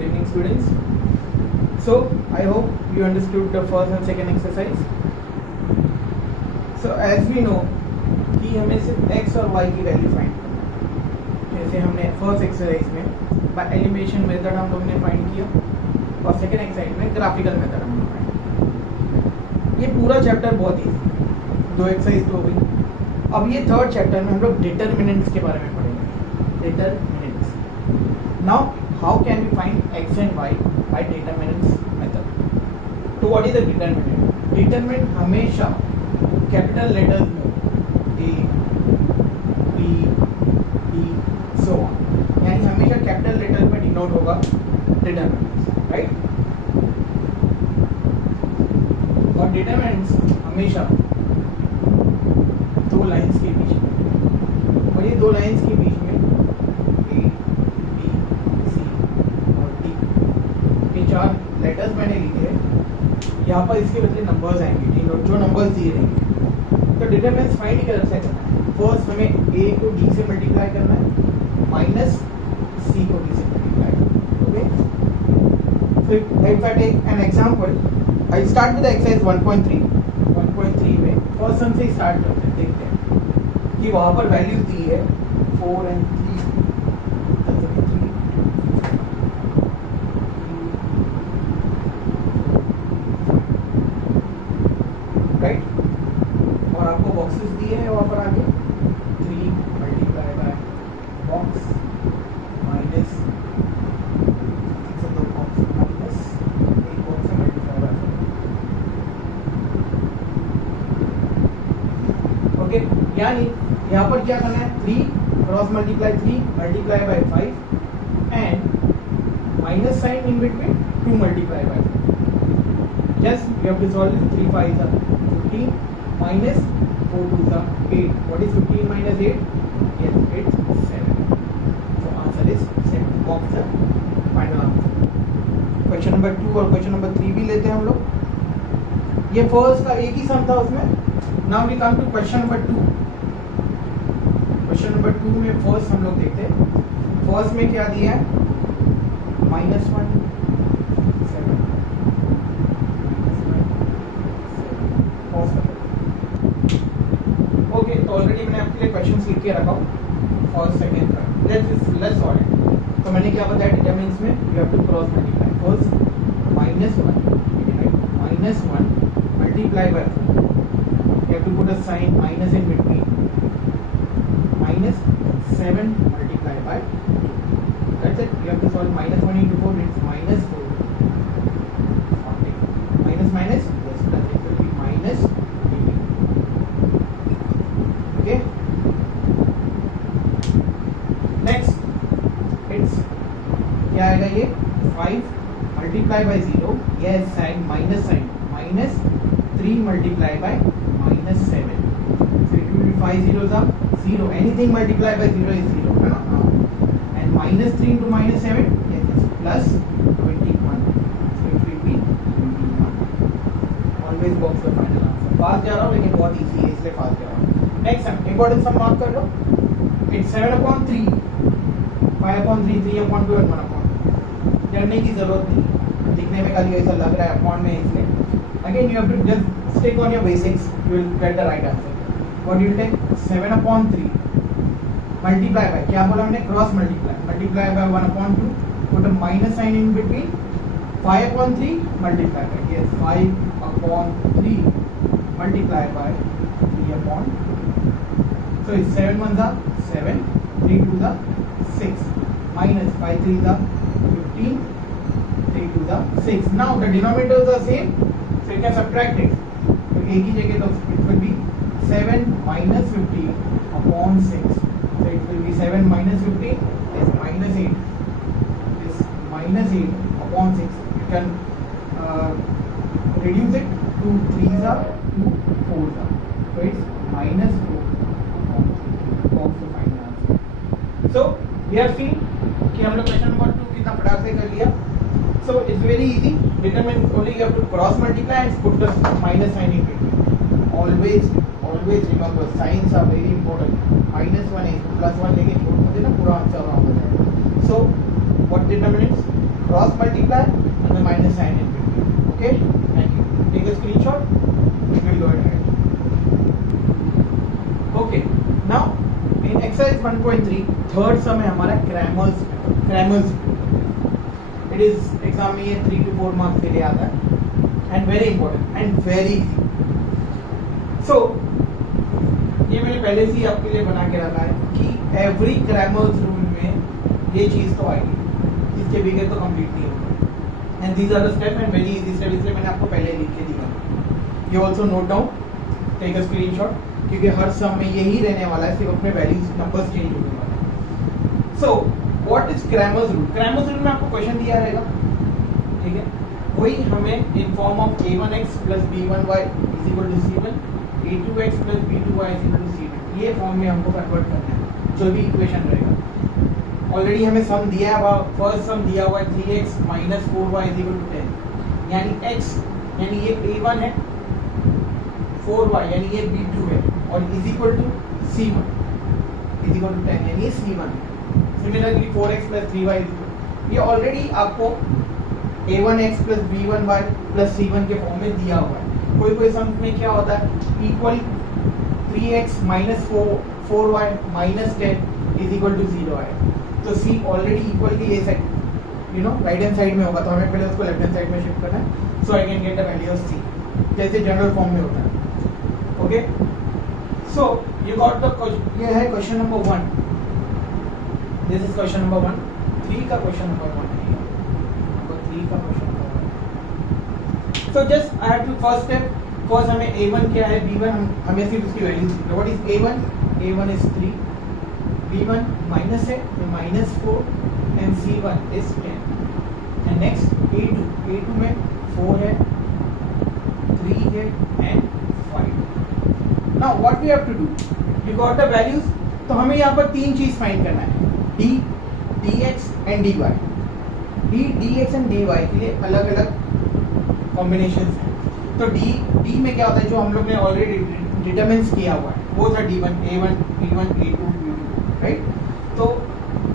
Good evening, students. So I hope you understood the first and second exercise. So as we know कि हमें सिर्फ x और y की value find करना है. जैसे हमने फर्स्ट एक्सरसाइज में बाय एलिमिनेशन मेथड हम लोग ने फाइंड किया और सेकेंड एक्सरसाइज में ग्राफिकल मेथड हमने फाइंड किया. ये पूरा चैप्टर बहुत ईजी, 2 एक्सरसाइज तो हो गई. अब ये थर्ड चैप्टर में हम लोग डिटर्मिनेंट्स के बारे में पढ़ेंगे. Determinants. Now how can we find x and y by determinants method. तो what is the determinant? Determinant हमेशा कैपिटल लेटर्स में A, B, D, so on, यानी हमेशा कैपिटल लेटर में डिनोट होगा डिटर्मिनेंट्स, राइट. और डिटर्मिनेंट्स हमेशा 2 लाइंस के बीच में, और ये 2 लाइंस के बीच में A, B, C और D, ये 4 लेटर्स मैंने लिए हैं. यहाँ पर इसके बदले नंबर्स आएंगे, डिनोट जो नंबर्स दिए रहेंगे. तो डिटरमिनेंट्स फाइंड कैसे करना है? फर्स्ट हमें a को d से मल्टीप्लाई करना है, माइनस c को d से मल्टीप्लाई करना है. Okay, so if I take an example, I start with exercise 1.3 में फर्स्ट सम से स्टार्ट करते हैं. देखते हैं कि वहां पर वैल्यूज दी है 4 एंड 3, राइट. और आपको बॉक्सेस दिए हैं वहाँ पर आगे 3 multiply by box minus 2 box minus 1 box से मल्टीप्लाई बाय. ओके, यानी यहाँ पर क्या करना है? 3 cross multiply 3 multiply by 5 and minus sign in between 2 multiply by 5. Just you have to solve this. 3 5 are 15 minus 4 2s are 8. What is 15 minus 8? Yes, it's 7. So answer is 7. Box the final answer. Question number 2 और question number 3 भी लेते हैं हम लोग. ये first का एक ही सम था उसमें. Now we come to question number 2. Question number 2 में फर्स्ट हम लोग देखते हैं. फर्स्ट में क्या दिया है? -1 ऑलरेडी मैंने आपके लिए क्वेश्चंस लिख के रखा हूँ. First second third let's solve it. तो मैंने क्या बताया? डिटरमिनेंट्स में you have to cross multiply. First -1 multiply by 4. You have to put a sign minus in between. -7 multiply by 2. That's it. You have to solve -1 into 4. It's -4. Minus minus yes, that it will be minus 18. Okay, next it's क्या आएगा? ये 5 multiply by 0, यह sign minus 3 multiply by -7. So it will be 5 zeros are 0. Anything multiplied by 0 is 0, है ना? And -3 into -7, yes, it's plus 21. So it will be 21. Always box the final answer. Fast जा रहा हूँ लेकिन बहुत easy है इसलिए फास्ट जा रहा हूँ. नेक्स्ट सम, इंपॉर्टेंट सम मार्क कर लो. इट्स 7/3, 5/3, 3/2 और 1/2. करने की जरूरत नहीं, दिखने में खाली ऐसा लग रहा है अपॉन में इसलिए. Again you have to just stick on your basics, you will get the right answer. What you take? 7/3 multiply by, क्या बोला हमने? Cross multiply by 1/2. Put a minus sign in between. 5/3 multiply by, yes, 5/3 multiply by 3/2. So it's 7 1s are 7, 3 2s are 6, minus 5 3s are 15, 3 2s are 6. Now the denominators are same, so you can subtract it. तो एक ही जगह तो it will be 7 minus 15/6. So it will be 7 minus 15 is -8. Is -8/6. You can reduce it. 2 3s are 2 4s are. So it's -4. So we have seen कि हम लोग question number 2 कितना फटाक से कर लिया. So it's very easy. Determine only you have to cross multiply and put the minus sign in between. Always remember signs are very important. -1 is +1 लेके छोड़ देना, पूरा आंसर रॉन्ग हो जाएगा. So what determinants? cross multiply and the minus sign in between. Okay, thank you. Take a screenshot. We will go ahead. Okay, now in exercise 1.3 third सम है हमारा Cramer's. It is exam में ये 3 to 4 marks के लिए आता है and very important and very easy. So ये मैंने पहले से ही आपके लिए बना के रखा है कि एवरी क्रैमर्स रूल में ये चीज तो आएगी, इसके बगैर तो कंप्लीट नहीं होगा. And these are the step and very easy step, इसलिए मैंने आपको पहले लिख के दिया. You also note down, take a screenshot, क्योंकि हर सम में यही रहने वाला है, सिर्फ अपने वैल्यूज नंबर्स चेंज होने वाले हैं. So what is Cramer's rule? Cramer's rule में आपको क्वेश्चन दिया रहेगा, ठीक है, वही हमें in form of a1x plus b1y is equal to c1, a2x plus b2y is equal to c2, ये फॉर्म में हमको कन्वर्ट करना है जो भी इक्वेशन रहेगा. ऑलरेडी हमें सम दिया है, फर्स्ट सम दिया हुआ है 3x minus 4y is equal to 10, यानी x यानी ये a1 है, 4y यानी ये b2 है, और is equal to c1 is equal to 10 यानी ये c1 है. Similarly 4x plus 3y is equal, ये ऑलरेडी आपको a1x plus b1y plus c1 के फॉर्म में दिया हुआ है. कोई सम में क्या होता है, equal 3x minus 4y minus 10 is equal to 0 है. तो c ऑलरेडी इक्वल की ये side, you know, right hand side में होगा, तो हमें पहले उसको लेफ्ट हैंड साइड में शिफ्ट करना है. So I can get the value of c, जैसे जनरल फॉर्म में होता है. Okay, so you got the, ये है question number 1. This is question number 1. 3 का क्वेश्चन नंबर 1 है, नंबर 3 का question number 1. So just I have to first step, first हमें a1 क्या है, b1 हमें सिर्फ उसकी वैल्यू दी है. What is a1? a1 is 3, b1 minus है तो minus 4 and c1 is 10. And next a2 में 4 है, 3 है and 5. Now what we have to do, you got the values. तो हमें यहाँ पर 3 चीज फाइंड करना है, d, dx and dy. d, dx and dy के लिए अलग अलग कॉम्बिनेशंस हैं. तो d में क्या होता है, जो हम लोग ने ऑलरेडी डिटरमिन्स किया हुआ है, वो था d1, a1, b1, a2, b2, right. तो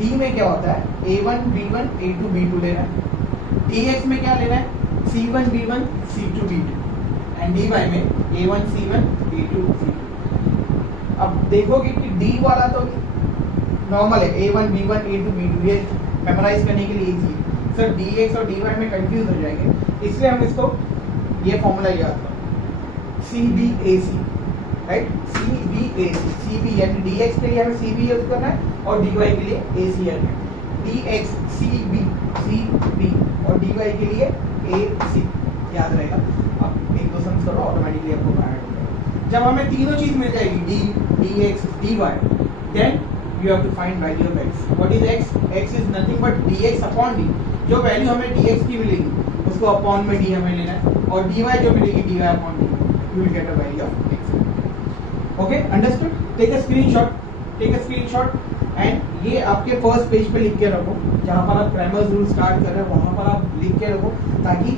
d में क्या होता है, a1, b1, a2, b2 लेना है. dx में क्या लेना है, c1, b1, c2, b2, and dy में a1, c1, a2, c2. अब देखोगे कि d वाला तो नॉर्मल है, a1, b1, a2, b2, ये मेमोराइज करने के लिए इजी है. सर dx और dy में कंफ्यूज हो जाएंगे, इसलिए हम इसको ये फॉर्मूला याद करो, CBAC, राइट. CB यानी dx के लिए हमें CB यूज करना है और dy के लिए AC है. dx CB और dy के लिए AC याद रहेगा. अब एक दो सम्स करो, ऑटोमेटिकली आपको ऐड हो जाएगा. जब हमें तीनों चीज मिल जाएगी, d, dx, dy, then you have to find value of x. What is x? x is nothing but dx upon d. जो वैल्यू हमें dx की मिलेगी उसको अपॉन में d हमें लेना है, और dy जो मिलेगी dy upon d. You will get a value of x. Okay, understood? Take a screenshot and ये आपके फर्स्ट पेज पे लिख के रखो, जहाँ पर आप क्रैमर्स रूल स्टार्ट कर रहे हो वहाँ पर आप लिख के रखो, ताकि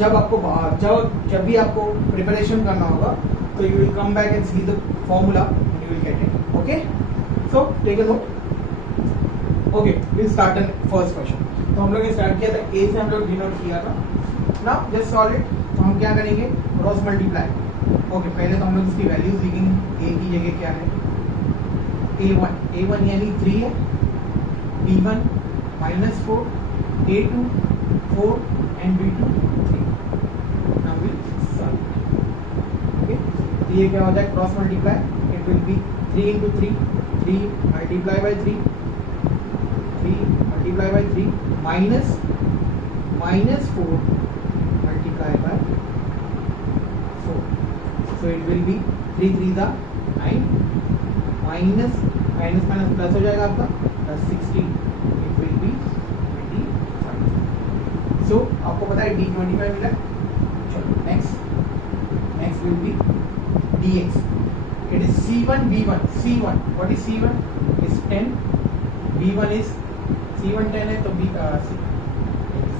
जब भी आपको प्रिपरेशन करना होगा तो you will come back and see the formula and you will get it. Okay? So take a note. Okay, we'll start the first question. तो हम लोग ने स्टार्ट किया था a से, हम लोग डिनोट किया था. Now just solve it. तो हम क्या करेंगे, क्रॉस मल्टीप्लाई. ओके, पहले तो हम लोग इसकी वैल्यूज लिखेंगे. a की जगह क्या है, a1 यानी 3 है, b1 minus 4, a2 4 and b2 3. Now we'll solve. Okay, तो ये क्या होता है, cross multiply. It will B 3 into 3, 3 multiply by 3 multiply by 3 minus 4 multiply by 4. So it will be 3 3 9 minus plus हो जाएगा आपका plus 16. It will be 25. So आपको पता है d 25 मिला. चलो next will be dx. It is c1 b1. c1, what is c1? Is 10. b1 is c1 10 है तो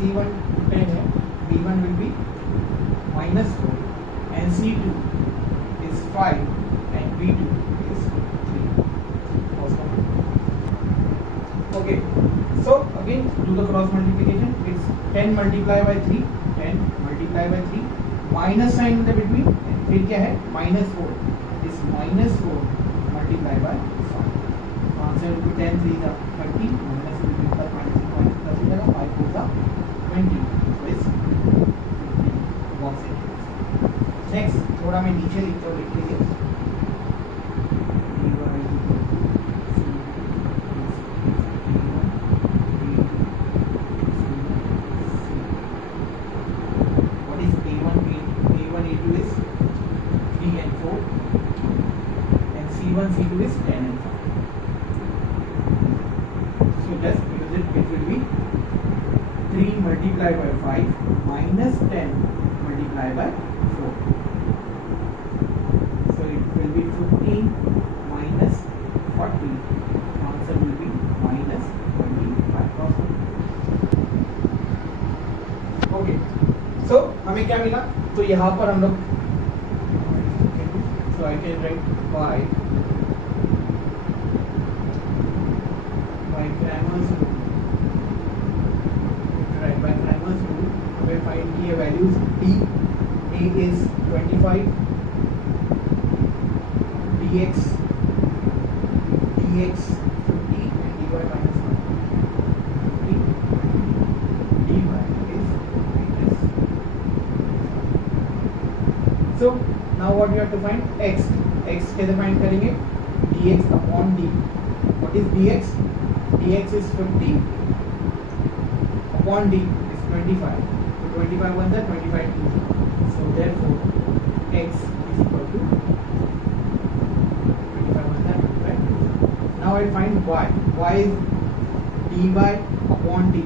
c1 10 है, b1 will be minus 4 and c2 is 5 and b2 is 3. Okay, so again do the cross multiplication. It's 10 multiply by 3, 10 multiply by 3, minus sign in the between, फिर क्या है -4, इस -4 multiply by 5, तो answer will be 10 3 the 30 minus will be plus minus plus हो जाएगा 5 4 the 20, so इस 50 box है। Next थोड़ा मैं नीचे लिखता हूँ, लिख लीजिए C1, C2 is 10 and 5. So just use it, it will be 3 multiplied by 5 minus 10 multiplied by 4. So it will be 15 minus 40. Answer will be minus 25,000. Okay. So हमें क्या मिला? तो यहाँ पर हम लोग so I can write by Cramer's rule. Right, by Cramer's rule, we find key values t. A is 25, dx 50 and dy minus 1. 50 dy is minus. So now what we have to find? X कैसे find करेंगे? dx upon d. What is dx? dx is 50 upon d is 25. So 25 1 is 25 2. So therefore x is equal to 25 1 is 25. Now I find y. Y is dy upon d.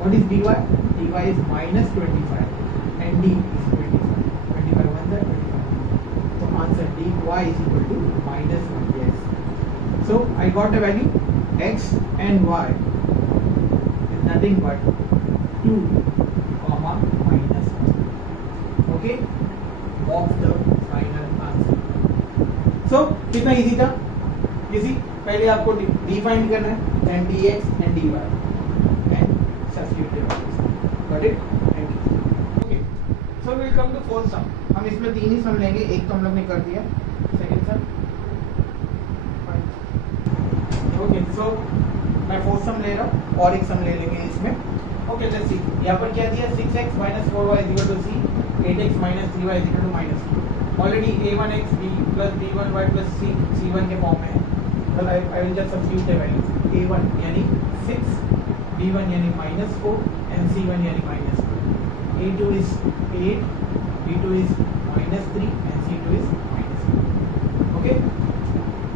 What is dy? dy is minus 25 and d is 25. 25 1 is 25. So answer dy is equal to minus 1. Yes. So I got a value. X and y is nothing but 2 comma minus 1. Okay, box the final answer. So कितना easy था? Easy, पहले आपको define करना है, then dx and dy and substitute the values. Got it? Thank you. Okay, so we'll come to fourth sum. हम इसमें 3 ही सम लेंगे, एक तो हम लोग ने कर दिया, सेकंड सम। ओके, सो मैं फोर्थ सम ले रहा हूँ और एक सम ले लेंगे इसमें। ओके, लेट्स सी, यहाँ पर क्या दिया? 6x minus 4y is equal to c, 8x minus 3y is equal to minus 2। Already a1x b plus b1y plus c c1 के फॉर्म में है, but I will just substitute the values। a1 यानी 6, b1 यानी -4 and c1 यानी -2। a2 is 8, b2 is -3 and c2 is -2। Okay,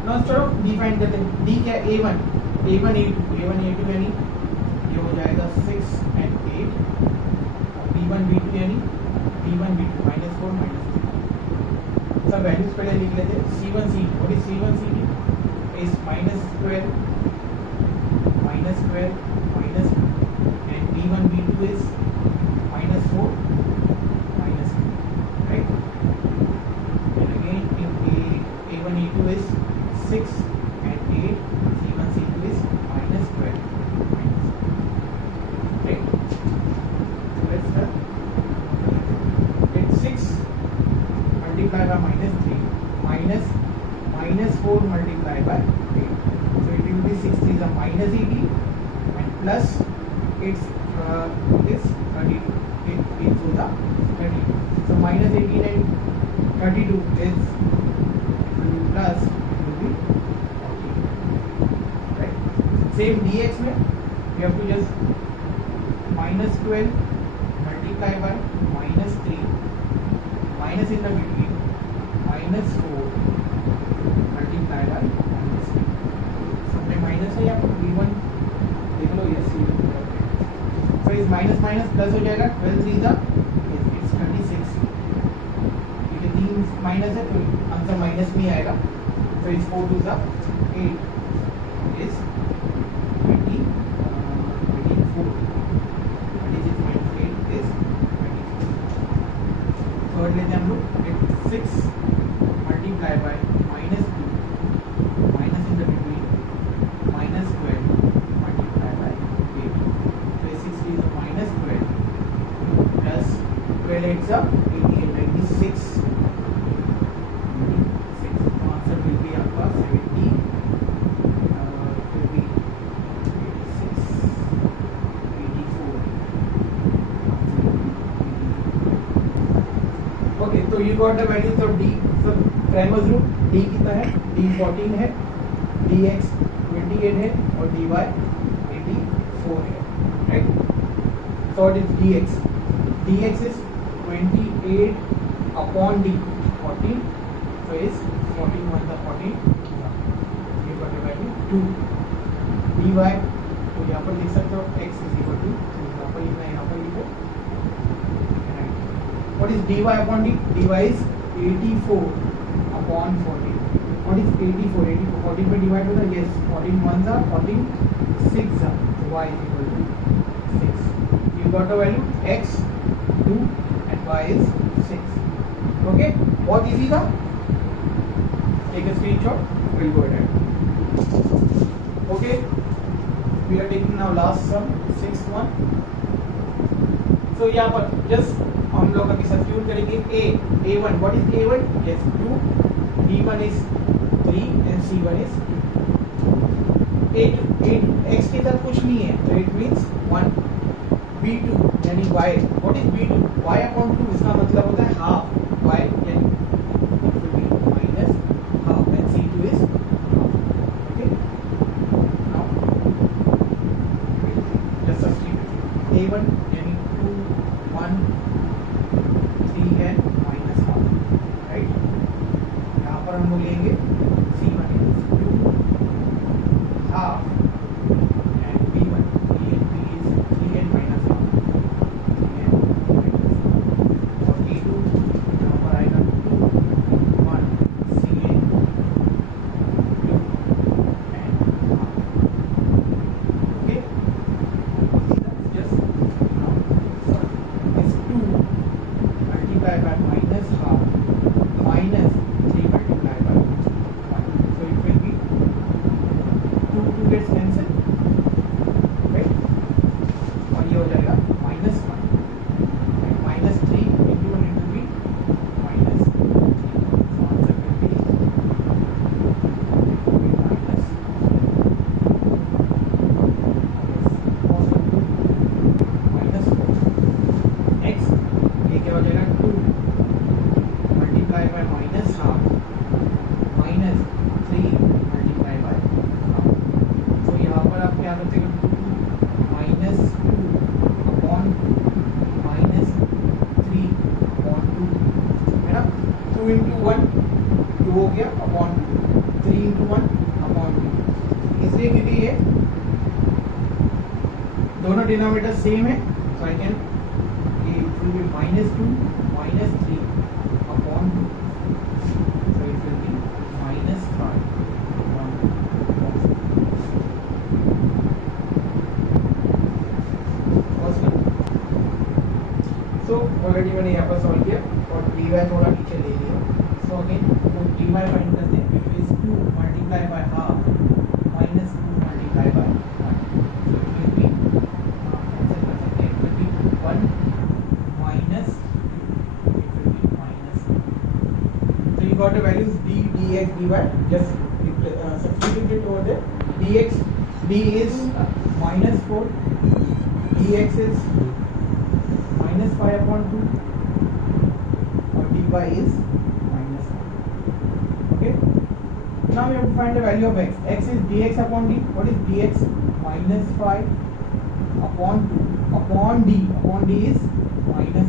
now चलो define करते हैं। d क्या? a1 a1 a2 यानी ये हो जाएगा 6 and 8, और b1 b2 यानी b1 b2 -4 -3। सब वैल्यूज पहले लिख लेते हैं। c1 c2, what is c1 c2 is -12 -2 and b1 b2 is -4 -2, right? And again in a1 a2 is 6 and 8, c1 c2 is -12 right? So let's start. Get 6 multiplied by -3 minus -4 multiplied by 8. So it will be 6 is a -80 and plus it's this 32. It into the 32. So -18 and 32 is plus it will be 40. Right? Same dx में we have to just -12 multiply by -3 minus in the between -4 multiply by -3। सब में minus है या b1 देख लो, yes so इस minus minus plus हो जाएगा। 12 3 जा इट्स 26, क्योंकि 3 माइनस है तो आंसर माइनस में आएगा। so इस 4 2 जा 8 इज 24, 26 minus 8 is 24। थर्ड लेते हैं हम लोग। 6 multiply by -2 minus in the between -12 multiply by 8। so 6 is -12 पहले इट्स 96 तो आंसर विल बी आपका 70 विल बी 84 ओके तो you got the values of D so Cramer's rule D कितना है डी 14 है डी एक्स 28 है और डी वाई 84 है right so what is dx dx is 28 upon d 14 so is 14 1 the 14 ये got the value 2 dy तो यहाँ पर लिख सकते हो x is equal to यहाँ पर लिखना है यहाँ पर लिखो what is dy upon d dy is 84 upon 14 what is 84 84 14 पे डिवाइड होता है yes 14 1 are 14 6 are so y is equal to 6 you got the value x 2 and y is 6 okay बहुत easy था take a screenshot we'll go ahead okay we are taking now last sum sixth one so यहाँ पर just हम लोग अभी substitute करेंगे a1 what is a1 yes 2 b1 is 3 and c1 is 8 x के साथ कुछ नहीं है तो it means 1 b2 यानी y what is b2 y upon 2 इसका मतलब होता है हाफ y यानी it will be minus half and c2 is okay now just substitute a1 यानी 2 1 3 and minus half right यहाँ पर हम लोग लेंगे c1 is 2 half and b1 3 and minus इसलिए क्योंकि ये दोनों डिनोमिनेटर सेम है so I can it will be -2 -3 upon 2 so it will be -5 upon 2 so already मैंने यहाँ पर सॉल्व किया और dy थोड़ा नीचे ले लिया सो अगेन तो dy फाइंड करते हैं which is 2 multiplied by half minus 2 multiplied by 1 so it will be cancel कर सकते हैं it will be 1 minus it will be minus so you got the values d dx dy just substitute it over there dx d is -4 dx is -5 upon 2 और dy is -1 okay now we have to find the value of x x is dx upon d what is dx -5 upon 2 upon d is -4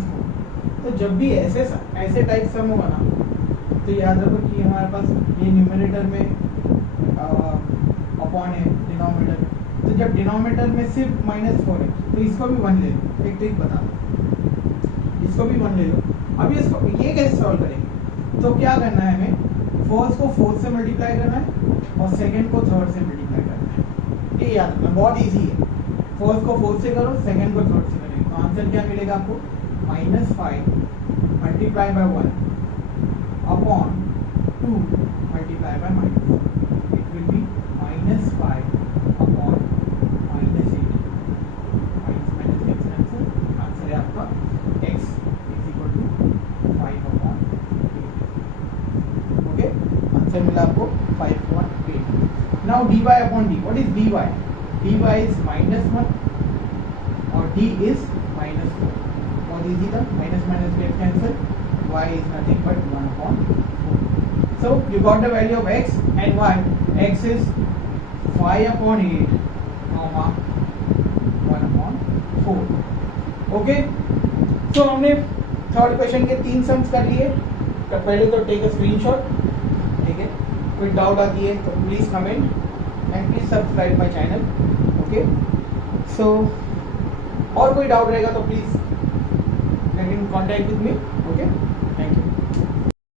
तो जब भी ऐसे type सम होगा ना तो याद रखो कि हमारे पास ये न्यूमरेटर में अपॉन है डिनोमिनेटर तो जब डिनोमिनेटर में सिर्फ -4 है तो इसको भी 1 ले लो एक ट्रिक बता दो इसको भी 1 ले लो अब इसको ये कैसे सॉल्व करेंगे तो क्या करना है हमें फर्स्ट को 4 से मल्टीप्लाई करना है और सेकंड को थर्ड से मल्टीप्लाई करना है ये याद रखना बहुत इजी है फर्स्ट को 4 से करो सेकंड को थर्ड से करेंगे तो आंसर क्या मिलेगा आपको -5 multiply by 1 upon 2 multiply bye minus it will be -5 upon -8 minus x cancel answer है आपका x is equal dy upon d. What is dy? dy is -1 or d is -4. What is the minus minus get cancel? Y is nothing but 1 upon 4. So you got the value of x and y. X is 5 upon 8 comma 1 upon 4. Okay, सो हमने third question के 3 sums कर लिए. तो पहले तो take a screenshot. ठीक है, कोई डाउट आती है तो please comment and please subscribe my channel. Okay, so और कोई डाउट रहेगा तो please get in contact with me. Okay.